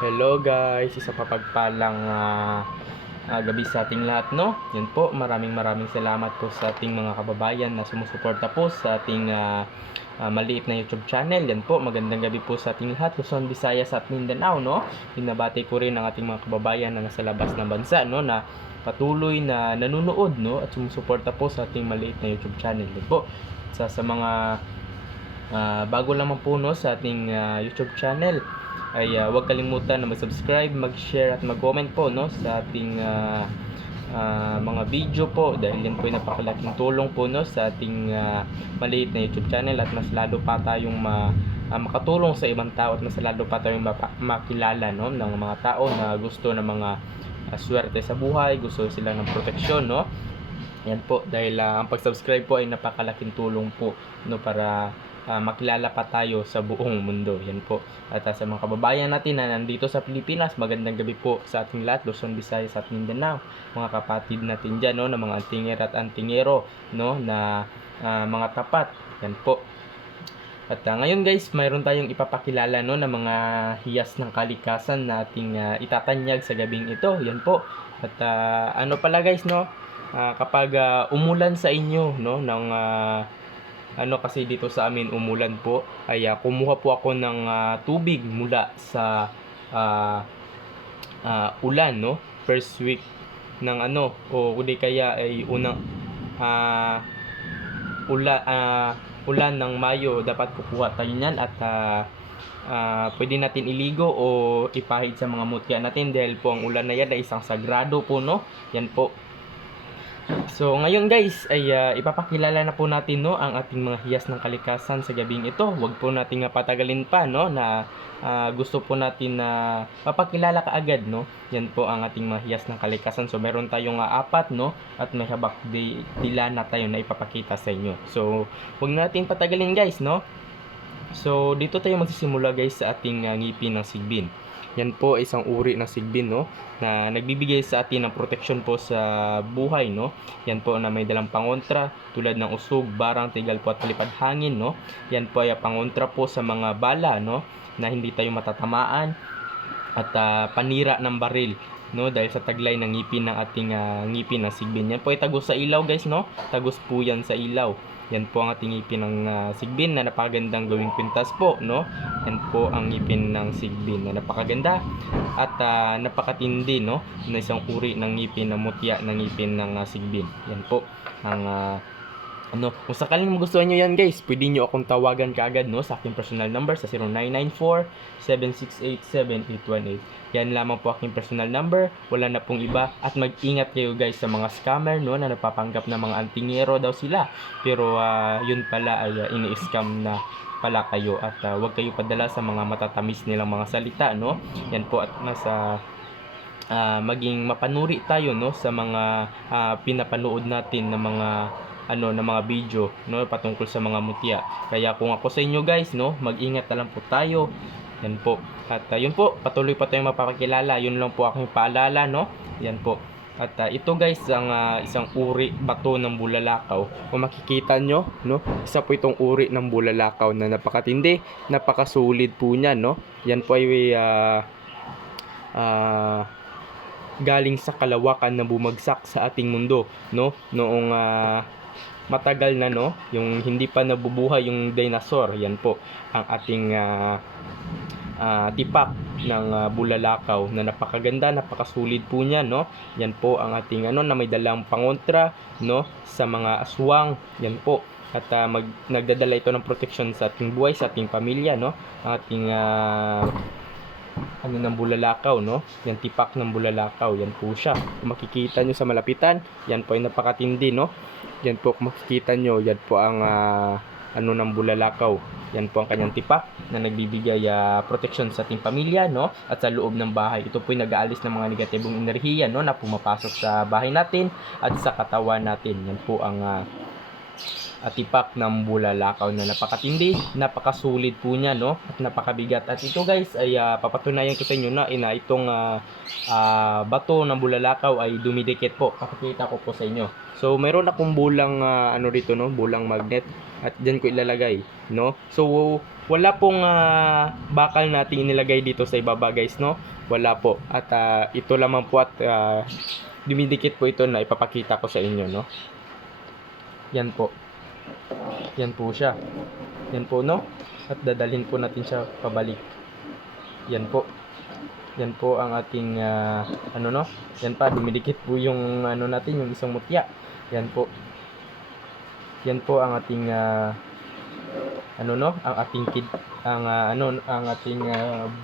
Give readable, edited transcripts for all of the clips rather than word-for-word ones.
Hello guys, isa papagpalang gabi sa ating lahat, no? Yan po, maraming salamat po sa ating mga kababayan na sumusuporta po sa ating maliit na YouTube channel. Yan po, magandang gabi po sa ating lahat, Luzon, Visayas at Mindanao, no? Binabati ko rin ang ating mga kababayan na nasa labas ng bansa, no? Na patuloy na nanonood, no? At sumusuporta po sa ating maliit na YouTube channel. Yan po, sa mga bago lamang po, no, sa ating YouTube channel ay huwag kalimutan na mag-subscribe, mag-share at mag-comment po, no, sa ating mga video po, dahil yan po ay napakalaking tulong po, no, sa ating maliit na YouTube channel, at mas lalo pa tayong makatulong sa ibang tao, at mas lalo pa tayong makilala, no, ng mga tao na gusto ng mga swerte sa buhay, gusto sila ng proteksyon, no. Yan po, dahil ang pag-subscribe po ay napakalaking tulong po, no, para makilala pa tayo sa buong mundo. Yan po. At sa mga kababayan natin na nandito sa Pilipinas, magandang gabi po sa ating lahat, Luzon, Visayas at Mindanao. Mga kapatid natin dyan, no, na mga antinger at antingero, no, na mga tapat. Yan po. At ngayon guys, mayroon tayong ipapakilala, no, na mga hiyas ng kalikasan na ating itatanyag sa gabing ito. Yan po. At ano pala guys, no, kapag umulan sa inyo, no, ng kasi dito sa amin umulan po, ay kumuha po ako ng tubig mula sa ulan, no, first week ng o di kaya ay unang ulan ng Mayo. Dapat kukuha tayo niyan at pwede natin iligo o ipahid sa mga mutya natin, dahil po ang ulan na yan ay isang sagrado po, no. Yan po. So ngayon guys ay ipapakilala na po natin, no, ang ating mga hiyas ng kalikasan sa gabing ito. Huwag po nating patagalin pa, no, na gusto po natin na papakilala kaagad, no. Yan po ang ating mga hiyas ng kalikasan. So meron tayong apat, no, at may habak dila na tayo na ipapakita sa inyo. So huwag natin patagalin guys, no. So dito tayo magsisimula guys sa ating ngipin ng sigbin. Yan po ay isang uri ng sigbin, no, na nagbibigay sa atin ng proteksyon po sa buhay, no. Yan po na may dalang pangontra tulad ng usog, barang, tigal po at palipad hangin, no. Yan po ay pangontra po sa mga bala, no, na hindi tayo matatamaan at panira ng baril, no, dahil sa taglay ng ngipin ng ating ngipin ng sigbin. Yan po ay tagos sa ilaw guys, no. Tagos po yan sa ilaw. Yan po ang ating ngipin ng sigbin na napakagandang gawing pintas po, no. Yan po ang ngipin ng sigbin na napakaganda at napakatindi, no, na isang uri ng ngipin na mutya ng ngipin ng sigbin. Yan po ang kung sakaling magustuhan nyo yan guys, pwede nyo akong tawagan kaagad, no, sa aking personal number sa 0994-768-7818. Yan lamang po aking personal number, wala na pong iba. At mag-ingat kayo guys sa mga scammer, no, na napapanggap na mga antingero daw sila, pero yun pala ay ini-scam na pala kayo. At huwag kayo padala sa mga matatamis nilang mga salita, no. Yan po, at nasa maging mapanuri tayo, no, sa mga pinapanood natin na mga na mga video, no, patungkol sa mga mutya. Kaya kung ako sa inyo guys, no, mag-ingat na lang po tayo. Yan po. At yun po, patuloy pa tayong mapapakilala. Yun lang po aking paalala, no. Yan po. At ito guys ang isang uri bato ng bulalakaw. Kung makikita nyo, no, isa po itong uri ng bulalakaw na napakatindi, napakasulit po niya, no. Yan po ay galing sa kalawakan na bumagsak sa ating mundo, no, noong matagal na, no, yung hindi pa nabubuhay yung dinosaur. Yan po ang ating tipak ng bulalakaw na napakaganda, napakasulit po niya, no. Yan po ang ating na may dalang pangontra, no, sa mga aswang. Yan po. At nagdadala ito ng proteksyon sa ating buhay, sa ating pamilya, no. Ang ating ng bulalakaw, no. Yan tipak ng bulalakaw. Yan po siya. Kung makikita nyo sa malapitan, yan po ay napakatindi, no. Yan po, kung makikita nyo, yan po ang ng bulalakaw. Yan po ang kanyang tipak na nagbibigay proteksyon sa ating pamilya, no, at sa loob ng bahay. Ito po ay nag-aalis ng mga negatibong enerhiya, no, na pumapasok sa bahay natin at sa katawan natin. Yan po ang tipak ng bulalakaw na napakatindi, napakasulit po niya, no, at napakabigat. At ito guys ay papatunayan ko sa inyo na itong bato ng bulalakaw ay dumidikit po. Pakikita ko po sa inyo. So mayroon akong bulang dito, no, bulang magnet, at diyan ko ilalagay, no. So Wala pong bakal nating inilagay dito sa ibaba guys, no? Wala po. At ito lamang po at dumidikit po ito na ipapakita ko sa inyo, no? Yan po. Yan po siya. Yan po, no? At dadalhin po natin siya pabalik. Yan po. Yan po ang ating ano, no? Yan pa, dumidikit po yung ano natin, yung isang mutya. Yan po. Yan po ang ating ano, no? Ang ating ang ating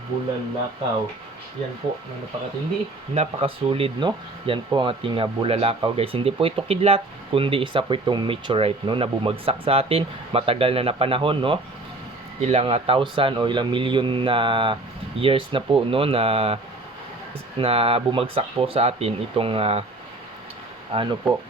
bulalakaw. Yan po, napakatindi, napakasulid, no? Yan po ang ating bulalakaw, guys. Hindi po ito kidlat, kundi isa po itong meteorite, no? Na bumagsak sa atin, matagal na panahon, no? Ilang thousand o ilang million na years na po, no? Na bumagsak po sa atin itong ano po,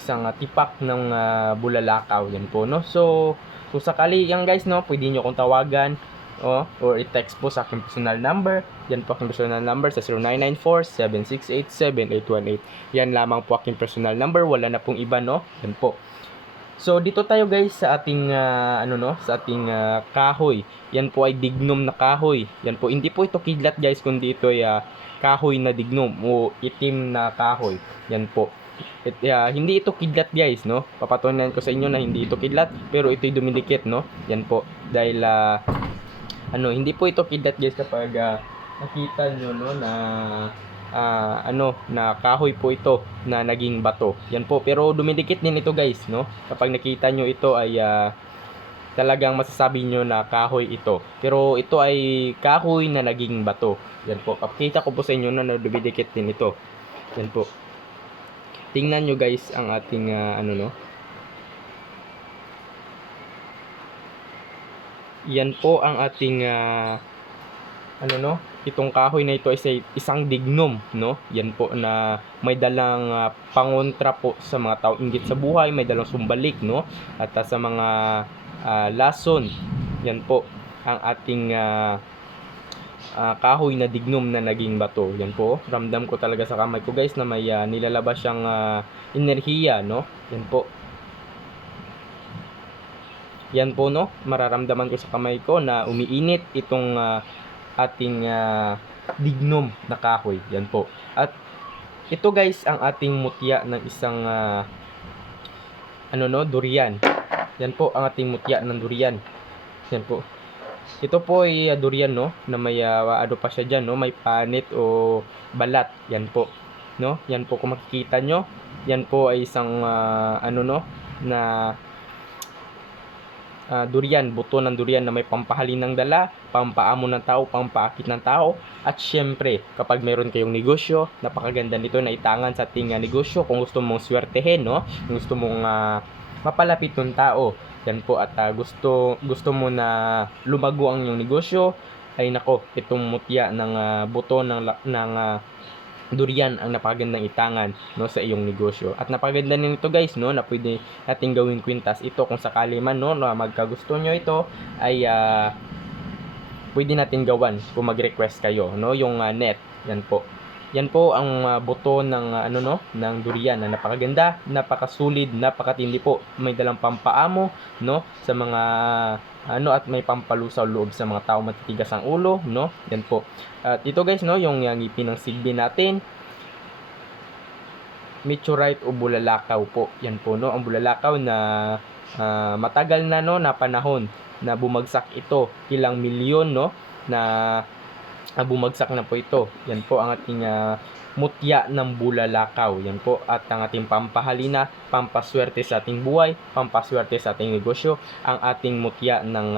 isang tipak ng bulalakaw. Yan po, no? So kung sakali yan guys, no, pwede nyo akong tawagan or i-text po sa aking personal number. Yan po aking personal number sa 0994-7687-818. Yan lamang po aking personal number, wala na pong iba, no? Yan po. So dito tayo guys sa ating ano, no, sa ating kahoy. Yan po ay dignum na kahoy. Yan po, hindi po ito kidlat guys, kundi ito ay kahoy na dignum o itim na kahoy. Yan po. Hindi ito kidlat guys, no? Papatunayan ko sa inyo na hindi ito kidlat, pero ito'y dumidikit, no? Yan po. Dahil ano, hindi po ito kidlat guys kapag nakita nyo, no, na ano, na kahoy po ito na naging bato. Yan po, pero dumidikit din ito guys, no? Kapag nakita nyo ito ay talagang masasabi nyo na kahoy ito. Pero ito ay kahoy na naging bato. Yan po. Papakita ko po sa inyo na dumidikit din ito. Yan po. Tingnan nyo guys ang ating ano, no? Yan po ang ating ano, no? Itong kahoy na ito ay isang dignum, no? Yan po na may dalang pangontra po sa mga tao inggit sa buhay, may dalang sumbalik, no? At sa mga lason. Yan po ang ating kahoy na dignum na naging bato. Yan po, ramdam ko talaga sa kamay ko guys na may nilalabas siyang enerhiya, no? Yan po. Yan po, no? Mararamdaman ko sa kamay ko na umiinit itong ating dignum na kahoy. Yan po. At ito guys ang ating mutya ng isang ano, no, durian. Yan po ang ating mutya ng durian. Yan po. Ito po ay durian, no, na may ano pa siya diyan, no, may panit o balat. Yan po, no? Yan po kung makikita nyo. Yan po ay isang ano, no, na durian, buto ng durian na may pampahalin ng dala, pampaamo ng tao, pampaakit ng tao. At syempre, kapag meron kayong negosyo, napakaganda nito na itangan sa ating negosyo. Kung gusto mong swertehin, no, kung gusto mong mapalapit ng tao, yan po, at gusto mo na lumago ang iyong negosyo, ay nako, itong mutya ng buto ng durian ang napakagandang itangan, no, sa iyong negosyo. At napakaganda nito guys, no, na pwede nating gawing kwintas ito kung sakali man, no, na magkagusto nyo ito ay pwede natin gawan kung mag-request kayo, no, yung net. Yan po. Yan po ang buto ng ano, no, ng durian na napakaganda, napakasulid, napakatindi po. May dalang pampaamo, no, sa mga ano, at may pampalusaw loob sa mga tao matitigas ang ulo, no. Yan po. At ito guys, no, yung ngipin ng sigbi natin. Meteorite o bulalakaw po. Yan po, no, ang bulalakaw na matagal na, no, na panahon na bumagsak ito, ilang milyon, no, na bumagsak na po ito. Yan po ang ating mutya ng bulalakaw. Yan po, at ang ating pampahalina, pampaswerte sa ating buhay, pampaswerte sa ating negosyo, ang ating mutya ng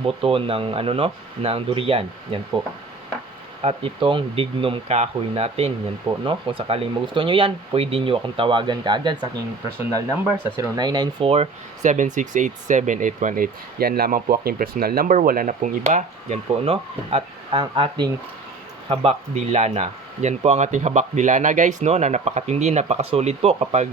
buto ng ano, no, ng durian. Yan po. At itong dignum kahoy natin. Yan po, no. Kung sakaling magusto nyo yan, pwede nyo akong tawagan kaagad sa aking personal number sa 0994-7687-818. Yan lamang po aking personal number. Wala na pong iba. Yan po, no. At ang ating habak dilana. Yan po ang ating habak dilana guys, no, na napakatindi, napakasolid po kapag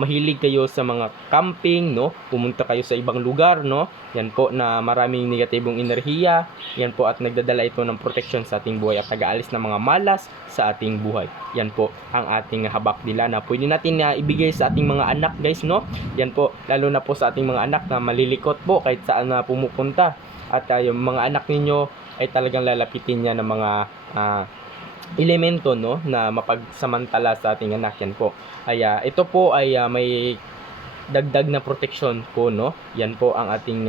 mahilig kayo sa mga camping, no, pumunta kayo sa ibang lugar, no. Yan po na maraming negatibong enerhiya. Yan po at nagdadala ito ng protection sa ating buhay at nag-aalis ng mga malas sa ating buhay. Yan po ang ating habak dilana. Pwede natin ibigay sa ating mga anak guys, no. Yan po lalo na po sa ating mga anak na malilikot po kahit saan na pumupunta. At yung mga anak ninyo ay talagang lalapitin niya ng mga elemento, no, na mapagsamantala sa ating anak. Yan po ay ito po ay may dagdag na protection po, no. Yan po ang ating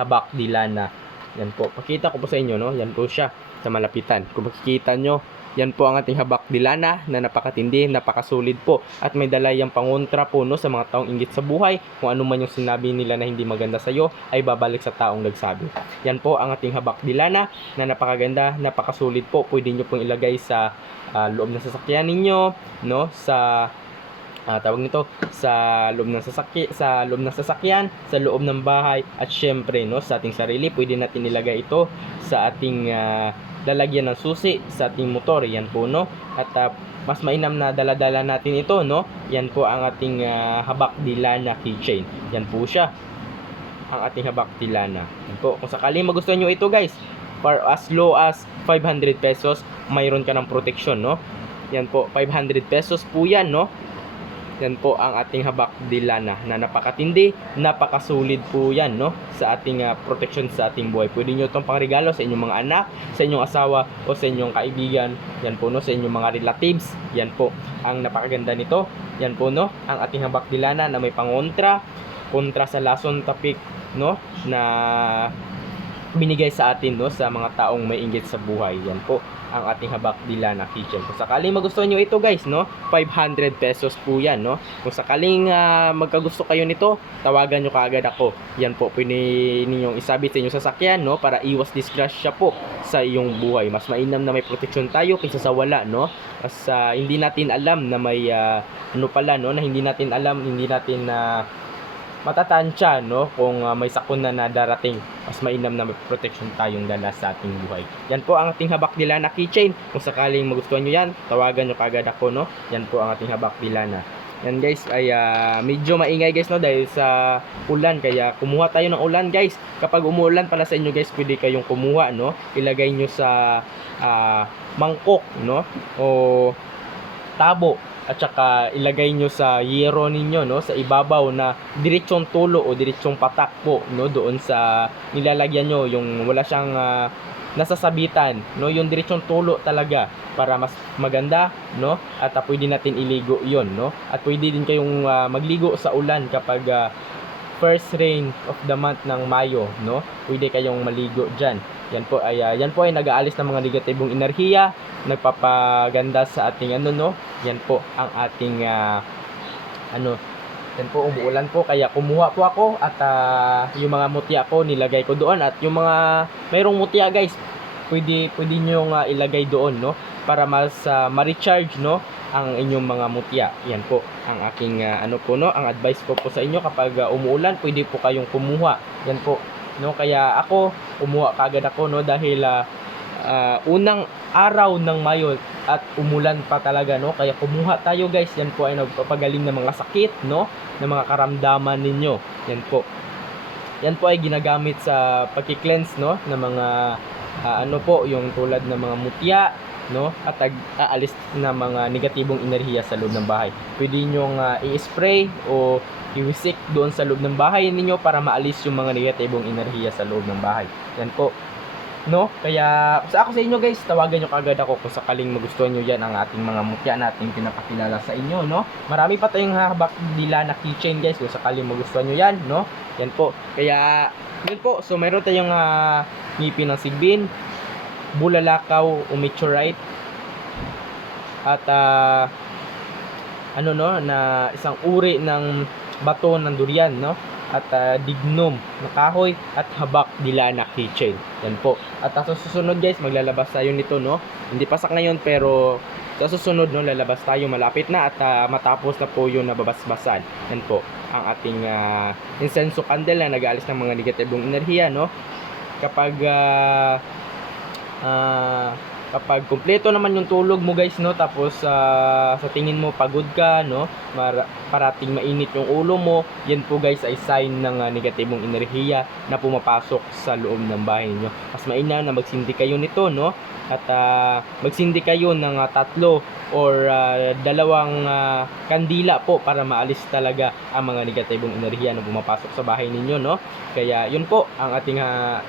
habak dilana. Yan po, pakita ko po sa inyo, no. Yan po siya sa malapitan. Kung makikita nyo, yan po ang ating habak dilana na napakatindi, napakasolid po at may dala yung pangontra po, no, sa mga taong inggit sa buhay. Kung ano man yung sinabi nila na hindi maganda sa iyo ay babalik sa taong nagsabi. Yan po ang ating habak dilana na napakaganda, napakasolid po. Pwede nyo pong ilagay sa loob ng sasakyan ninyo, no, sa tawag nito sa loob ng sasakyan, sa loob ng bahay at syempre, no, sa ating sarili. Pwede natin ilagay ito sa ating lalagyan ng susi sa ating motor. Yan po, no, at mas mainam na dala-dala natin ito, no. Yan po ang ating habak dilana keychain. Yan po siya ang ating habak dilana. Yan po, kung sakaling magustuhan nyo ito guys, for as low as 500 pesos mayroon ka ng protection, no. Yan po, 500 pesos po yan, no. Yan po ang ating habak dilana na napakatindi, napakasulit po yan, no, sa ating protection sa ating buhay. Pwede nyo itong pangregalo sa inyong mga anak, sa inyong asawa o sa inyong kaibigan. Yan po, no, sa inyong mga relatives. Yan po ang napakaganda nito. Yan po, no, ang ating habak dilana na may pangontra sa lason tapik, no, na binigay sa atin, no, sa mga taong may inggit sa buhay. Yan po ang ating habak dilana keychain. Kung sakaling magustuhan nyo ito guys, no, 500 pesos po yan, no. Kung sakaling magkagusto kayo nito, tawagan nyo kaagad ako. Yan po, pwede ninyong isabit sa inyong sasakyan, no, para iwas disgrasya po sa iyong buhay. Mas mainam na may protection tayo kaysa sa wala, no. Kasi hindi natin alam na may ano pala, no, na hindi natin alam, hindi natin matatansya, no, kung may sakuna na darating. Mas mainam na may protection tayong dala sa ating buhay. Yan po ang ating habak dilana keychain. Kung sakaling magustuhan nyo yan, tawagan nyo kagad ako, no. Yan po ang ating habak dilana. Yan guys ay medyo maingay guys, no, dahil sa ulan, kaya kumuha tayo ng ulan guys. Kapag umuulan pala sa inyo guys, pwede kayong kumuha, no, ilagay nyo sa mangkok, no, o tabo, at saka ilagay nyo sa yero ninyo, no, sa ibabaw na diretsong tulo o diretsong patak po, no, doon sa nilalagyan nyo, yung wala siyang nasasabitan, no, yung diretsong tulo talaga para mas maganda, no, at pwede natin iligo yon, no, at pwede din kayong magligo sa ulan kapag first rain of the month ng Mayo, no, pwede kayong maligo dyan. Yan po ay nag-aalis ng mga negatibong enerhiya, nagpapaganda sa ating no. Yan po ang ating yan po, umuulan po kaya kumuha po ako at yung mga mutya ko nilagay ko doon, at yung mga mayroong mutya guys, pwede niyo ilagay doon, no, para mas ma-recharge, no, ang inyong mga mutya. Yan po ang aking no, ang advice ko po sa inyo kapag umuulan, pwede po kayong kumuha. Yan po, no, kaya ako kumuha kagad ako, no, dahil unang araw ng Mayo at umulan pa talaga, no, kaya kumuha tayo guys. Yan po ay nagpapagaling ng mga sakit, no, ng mga karamdaman ninyo. Yan po ay ginagamit sa pagki-cleanse, no, ng mga po, yung tulad ng mga mutya, no, at aalis na mga negatibong enerhiya sa loob ng bahay. Pwede nyo i-spray o i-wisik doon sa loob ng bahay ninyo para maalis yung mga negatibong enerhiya sa loob ng bahay. Yan po, no, kaya sa ako sa inyo guys, tawagan nyo kagad ako kung sakaling magustuhan nyo yan ang ating mga mutya nating pinapakilala sa inyo, no. Marami pa tayong habak dilana keychain guys kung sakaling magustuhan nyo yan, no. Yan po, kaya yun po, so mayroon tayong ngipin ng sigbin, bulalakaw o meteorite, at no, na isang uri ng bato ng durian, no, at dignum na kahoy, at habak dilana keychain. Yan po. At sa susunod guys, maglalabas tayo nito, no. Hindi pa sa ngayon, pero sa susunod, no, lalabas tayo, malapit na, at matapos na po yung nababasbasan. Yan po ang ating incenso candle na nag-aalis ng mga negatibong enerhiya, no. Kapag kapag kumpleto naman yung tulog mo guys, no, tapos sa tingin mo pagod ka, no, parating mainit yung ulo mo, yan po guys ay sign ng negatibong enerhiya na pumapasok sa loob ng bahay niyo. Mas mainam na magsindi kayo nito, no, at magsindi kayo ng tatlo or dalawang kandila po para maalis talaga ang mga negatibong enerhiya na pumapasok sa bahay ninyo, no. Kaya yun po ang ating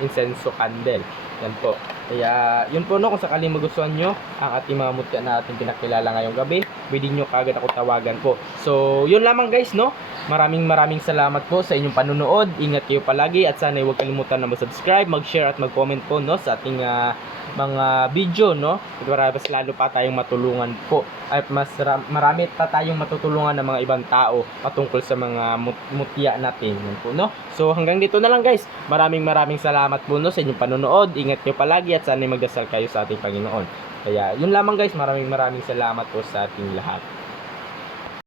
incenso candle. Yan po. Kaya yun po, no, kung sakaling magustuhan nyo ang ating mga mutya na ating pinakilala ngayong gabi, pwede nyo kagad ako tawagan po. So yun lamang guys, no. Maraming salamat po sa inyong panunood. Ingat kayo palagi at sana huwag kalimutan na mag-subscribe, mag-share at mag-comment po, no, sa ating mga video, no, para mas lalo pa tayong matulungan po at marami pa tayong matutulungan ng mga ibang tao patungkol sa mga mutya natin, yan po, no. So hanggang dito na lang guys, maraming salamat po, no, sa inyong panonood. Ingat kayo palagi at sana magdasal kayo sa ating Panginoon. Kaya yun lamang guys, maraming salamat po sa ating lahat.